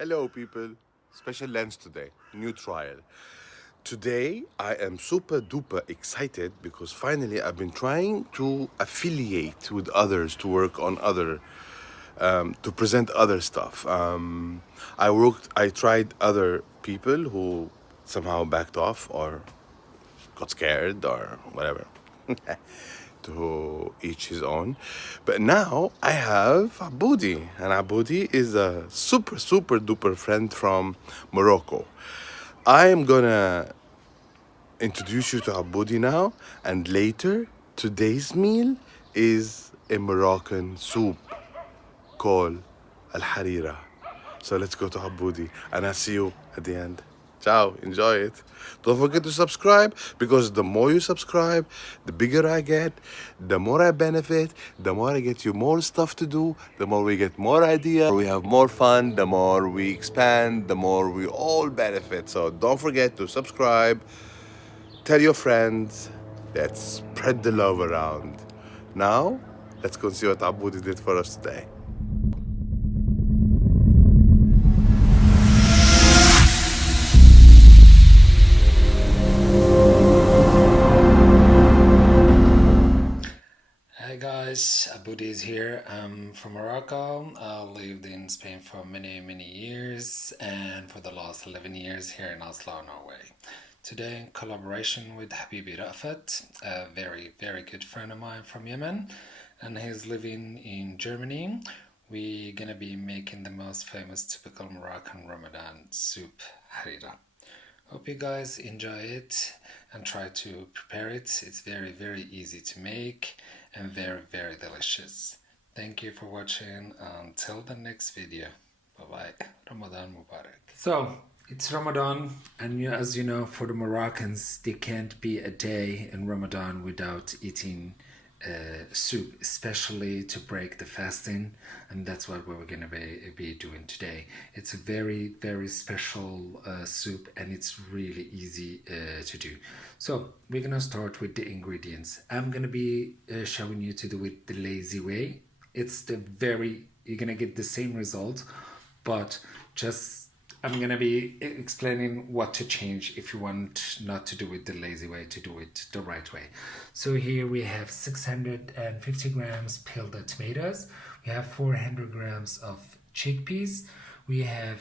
Hello people, special lens today, new trial. Today I am super duper excited because finally I've been trying to affiliate with others to work on to present other stuff. I tried other people who somehow backed off or got scared or whatever. To each his own. But now I have Aboudi, and Aboudi is a super duper friend from Morocco. I am gonna introduce you to Aboudi now, and later today's meal is a Moroccan soup called Al-Harira. So let's go to Aboudi, and I'll see you at the end. Ciao, enjoy it. Don't forget to subscribe because the more you subscribe, the bigger I get, the more I benefit, the more I get you more stuff to do, the more we get more ideas, we have more fun, the more we expand, the more we all benefit. So don't forget to subscribe, tell your friends, let's spread the love around. Now, let's go and see what Aboudi did for us today. Hi guys, Aboudi is here. I'm from Morocco. I lived in Spain for many years and for the last 11 years here in Oslo, Norway. Today in collaboration with Habibi Raafat, a very good friend of mine from Yemen, and he's living in Germany. We're gonna be making the most famous typical Moroccan Ramadan soup, Harira. Hope you guys enjoy it and try to prepare it. It's very easy to make and very delicious. Thank you for watching. Until the next video. Bye bye. Ramadan Mubarak. So it's Ramadan, and as you know, for the Moroccans, there can't be a day in Ramadan without eating soup, especially to break the fasting, and that's what we're gonna be doing today. It's a very special soup, and it's really easy to do. So we're gonna start with the ingredients. I'm gonna be showing you to do it the lazy way. You're gonna get the same result, but just I'm gonna be explaining what to change if you want not to do it the lazy way, to do it the right way. So here we have 650 grams peeled tomatoes. We have 400 grams of chickpeas. We have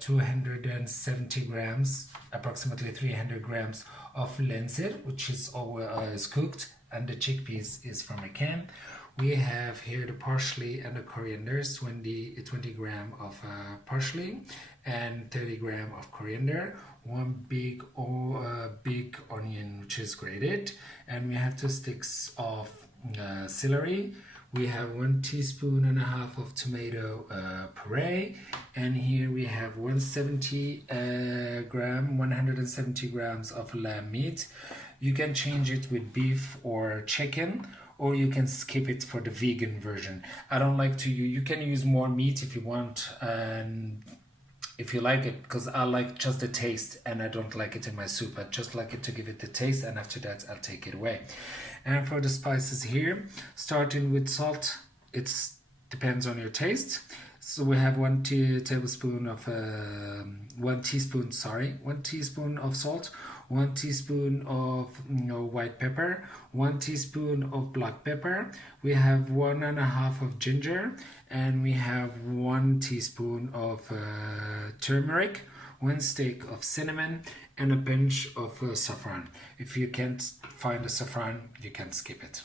270 grams, approximately 300 grams of lentil, which is always cooked, and the chickpeas is from a can. We have here the parsley and the coriander, 20 gram of parsley and 30 gram of coriander, one big onion which is grated, and we have 2 sticks of celery. We have 1.5 teaspoons of tomato puree, and here we have 170 grams of lamb meat. You can change it with beef or chicken, or you can skip it for the vegan version. I don't like to use, you can use more meat if you want, and if you like it, because I like just the taste and I don't like it in my soup. I just like it to give it the taste, and after that I'll take it away. And for the spices here, starting with salt, it depends on your taste. So we have 1 teaspoon of salt, 1 teaspoon of white pepper, 1 teaspoon of black pepper. We have 1.5 of ginger, and we have 1 teaspoon of turmeric, 1 stick of cinnamon, and a pinch of saffron. If you can't find the saffron, you can skip it.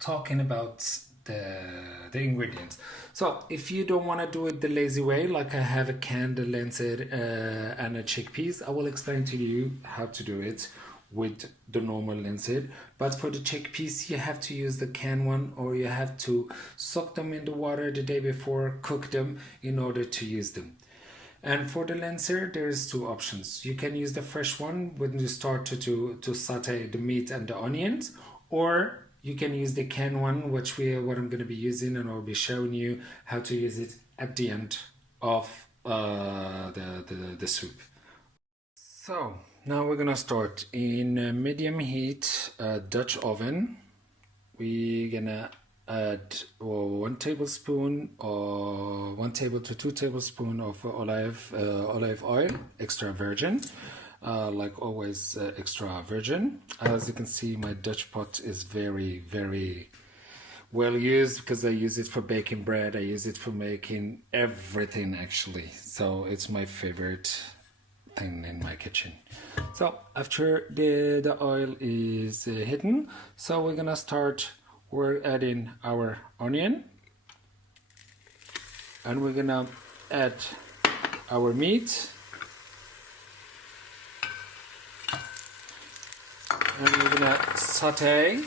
Talking about the ingredients. So if you don't want to do it the lazy way, like I have a canned lentil and a chickpeas, I will explain to you how to do it with the normal lentil. But for the chickpeas, you have to use the canned one, or you have to soak them in the water the day before, cook them in order to use them. And for the lentil, there's 2 options. You can use the fresh one when you start to saute the meat and the onions, or you can use the canned one, what I'm going to be using, and I'll be showing you how to use it at the end of the soup. So now we're gonna start in medium heat Dutch oven. We're gonna add 1 tablespoon or 1 table to 2 tablespoons of olive oil, extra virgin. Like always, extra virgin. As you can see, my Dutch pot is very well used because I use it for baking bread. I use it for making everything actually. So it's my favorite thing in my kitchen. So after the oil is hidden, so we're gonna start. We're adding our onion, and we're gonna add our meat, and we're gonna saute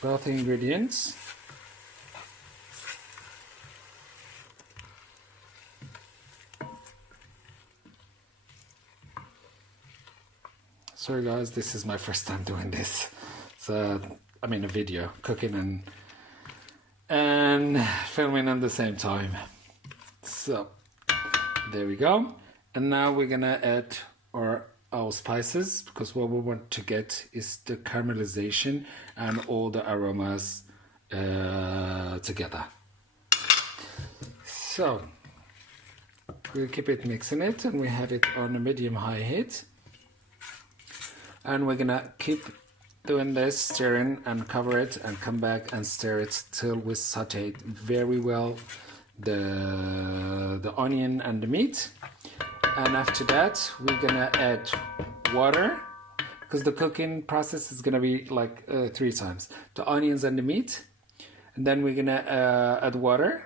both ingredients. Sorry guys, this is my first time doing this. So I mean a video, cooking and filming at the same time. So there we go. And now we're gonna add our spices, because what we want to get is the caramelization and all the aromas together. So we'll keep it mixing it, and we have it on a medium-high heat. And we're gonna keep doing this, stirring and cover it, and come back and stir it till we saute it very well the onion and the meat. And after that, we're gonna add water, because the cooking process is gonna be like 3 times: the onions and the meat, and then we're gonna add water,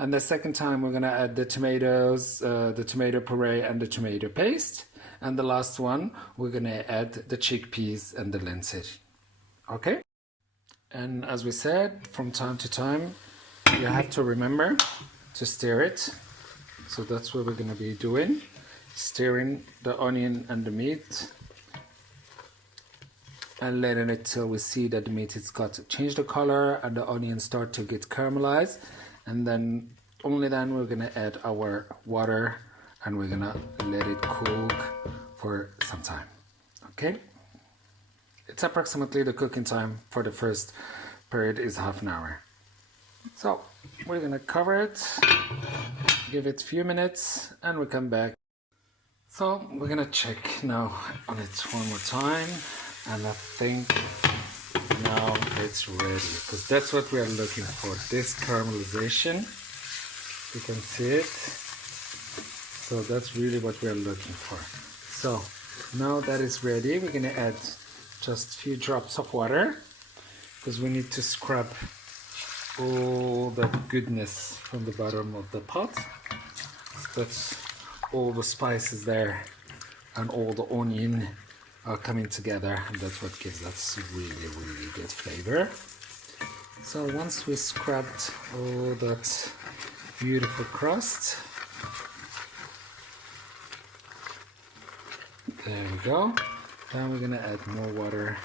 and the second time we're gonna add the tomatoes, the tomato puree and the tomato paste. And the last one, we're gonna add the chickpeas and the lentil. Okay? And as we said, from time to time, you have to remember to stir it. So that's what we're gonna be doing. Stirring the onion and the meat, and letting it till we see that the meat has got to change the color and the onions start to get caramelized. And then, only then, we're gonna add our water, and we're gonna let it cook for some time. Okay, it's approximately the cooking time for the first period is half an hour. So we're gonna cover it, give it a few minutes, and we come back. So we're gonna check now on it one more time, and I think now it's ready, because that's what we are looking for, this caramelization. You can see it. So that's really what we're looking for. So now that it's ready, we're gonna add just a few drops of water, because we need to scrub all that goodness from the bottom of the pot. That's all the spices there, and all the onion are coming together, and that's what gives us really good flavor. So once we scrubbed all that beautiful crust, there we go. Then we're gonna add more water,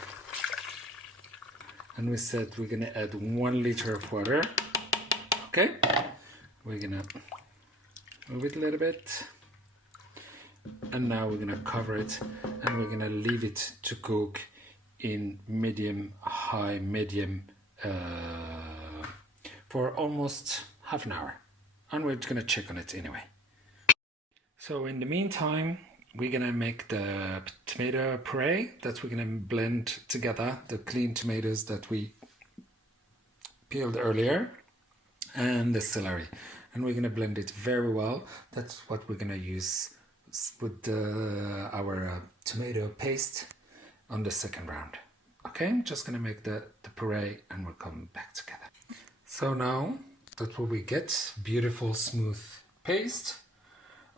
and we said we're gonna add 1 liter of water. Okay, we're gonna move it a little bit, and now we're gonna cover it, and we're gonna leave it to cook in medium-high medium for almost half an hour, and we're gonna check on it anyway. So in the meantime, we're gonna make the tomato puree that we're gonna blend together, the clean tomatoes that we peeled earlier, and the celery, and we're gonna blend it very well. That's what we're gonna use with our tomato paste on the second round. Okay, I'm just gonna make the puree, and we'll come back together. So now that's what we get, beautiful smooth paste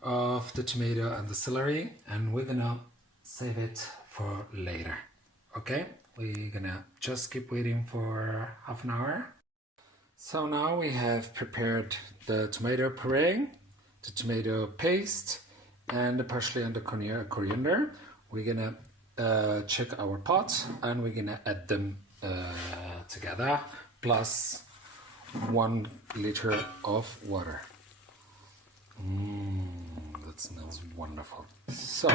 of the tomato and the celery, and we're gonna save it for later. Okay, we're gonna just keep waiting for half an hour. So now we have prepared the tomato puree, the tomato paste, and the parsley and the coriander. We're gonna check our pot, and we're gonna add them together, plus 1 liter of water. That smells wonderful. So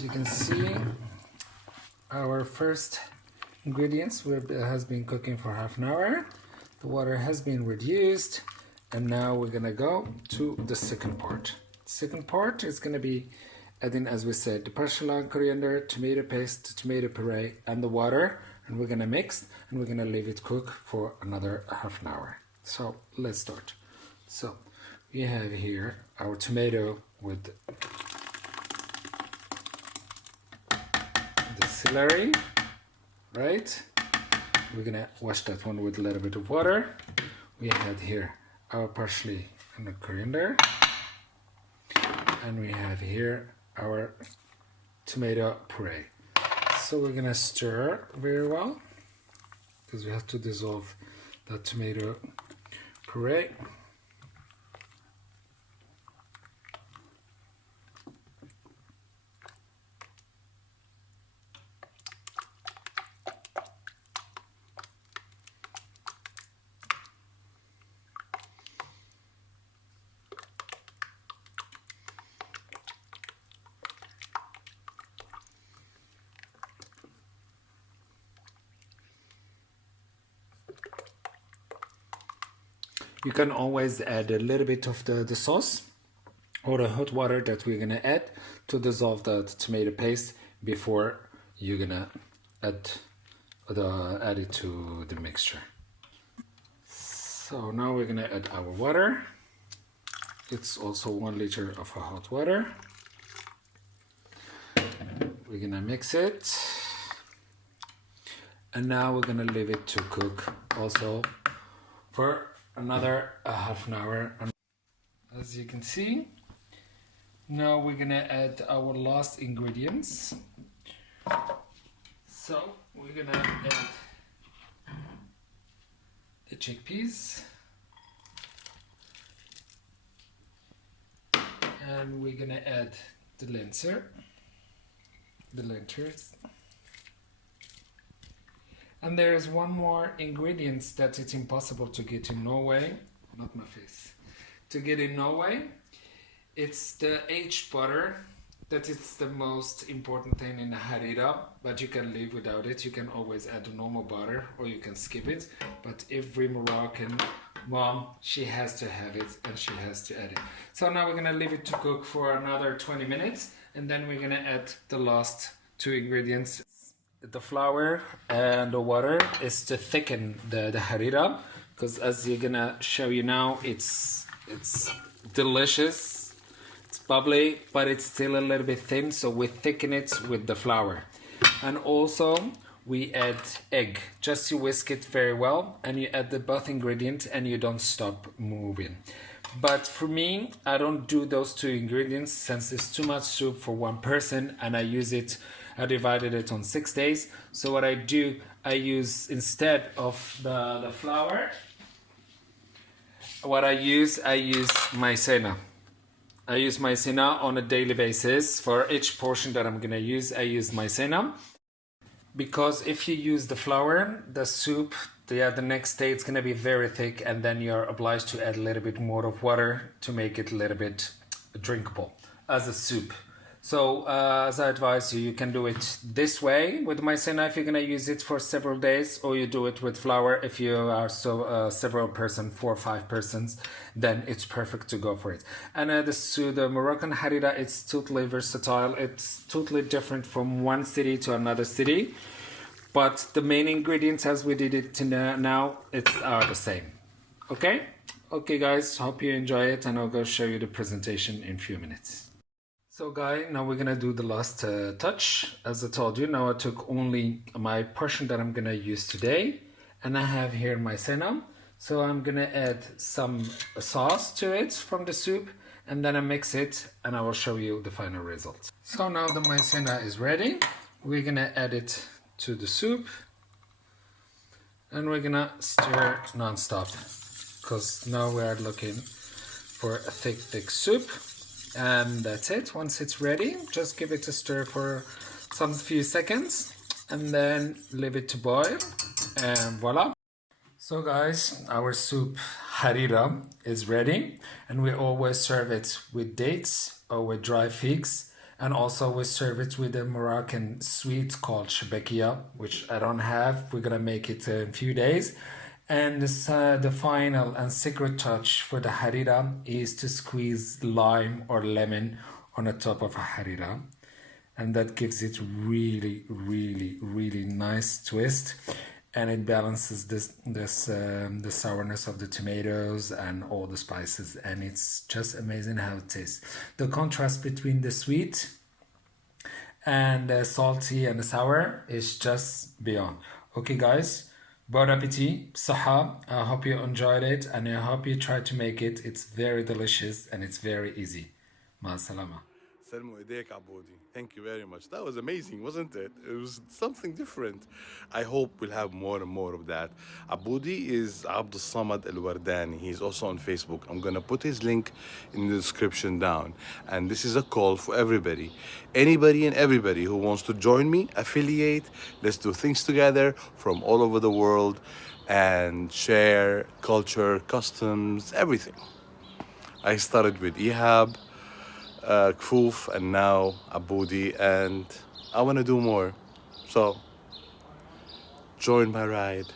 you can see our first ingredients has been cooking for half an hour. The water has been reduced, and now we're gonna go to the second part. The second part is gonna be adding, as we said, the parsley, coriander, tomato paste, tomato puree, and the water, and we're gonna mix, and we're gonna leave it cook for another half an hour. So let's start. So we have here our tomato with the celery, right? We're gonna wash that one with a little bit of water. We had here our parsley and the coriander, and we have here our tomato puree. So we're gonna stir very well because we have to dissolve the tomato puree. You can always add a little bit of the sauce or the hot water that we're gonna add to dissolve the tomato paste before you're gonna add it to the mixture. So now we're gonna add our water. It's also 1 liter of hot water. We're gonna mix it, and now we're gonna leave it to cook also for another half an hour. As you can see, now we're gonna add our last ingredients. So we're gonna add the chickpeas, and we're gonna add the lentils. And there is one more ingredient that it's impossible to get in Norway, not my face, to get in Norway. It's the aged butter. That is the most important thing in the harira, but you can live without it. You can always add the normal butter or you can skip it. But every Moroccan mom, she has to have it and she has to add it. So now we're gonna leave it to cook for another 20 minutes, and then we're gonna add the last 2 ingredients. The flour and the water is to thicken the harira, because as you're gonna show you now, it's delicious, it's bubbly, but it's still a little bit thin, so we thicken it with the flour. And also we add egg. Just you whisk it very well, and you add the both ingredients and you don't stop moving. But for me, I don't do those 2 ingredients since it's too much soup for 1 person, and I divided it on 6 days. So what I do, I use, instead of the flour, I use maizena. I use maizena on a daily basis. For each portion that I'm gonna use, I use maizena. Because if you use the flour, the soup, the next day it's gonna be very thick, and then you're obliged to add a little bit more of water to make it a little bit drinkable as a soup. So as I advise you, you can do it this way with maizena if you're gonna use it for several days, or you do it with flour if you are several person, 4 or 5 persons, then it's perfect to go for it. And the Moroccan harira, it's totally versatile. It's totally different from one city to another city, but the main ingredients as we did it now, are the same. Okay guys, hope you enjoy it, and I'll go show you the presentation in a few minutes. So guys, now we're gonna do the last touch. As I told you, now I took only my portion that I'm gonna use today, and I have here maizena. So I'm gonna add some sauce to it from the soup, and then I mix it, and I will show you the final result. So now the maizena is ready. We're gonna add it to the soup, and we're gonna stir non-stop, because now we are looking for a thick soup. And that's it. Once it's ready, just give it a stir for some few seconds and then leave it to boil, and voila. So guys, our soup harira is ready, and we always serve it with dates or with dry figs, And also we serve it with a Moroccan sweet called Shebekia, which I don't have. We're gonna make it in a few days. And this, the final and secret touch for the harira is to squeeze lime or lemon on the top of a harira, and that gives it really, really, really nice twist, and it balances the sourness of the tomatoes and all the spices, and it's just amazing how it tastes. The contrast between the sweet and the salty and the sour is just beyond. Okay, guys, bon appetit, saha. I hope you enjoyed it, and I hope you try to make it. It's very delicious and it's very easy. Ma salama. سلموا ايديك عبودي. Thank you very much. That was amazing, wasn't it? It was something different. I hope we'll have more and more of that. Aboudi is Abdul Samad Al Wardani. He's also on Facebook. I'm gonna put his link in the description down. And this is a call for everybody. Anybody and everybody who wants to join me, affiliate, let's do things together from all over the world and share culture, customs, everything. I started with Ihab, Kfuf, and now Aboudi, and I want to do more. So join my ride.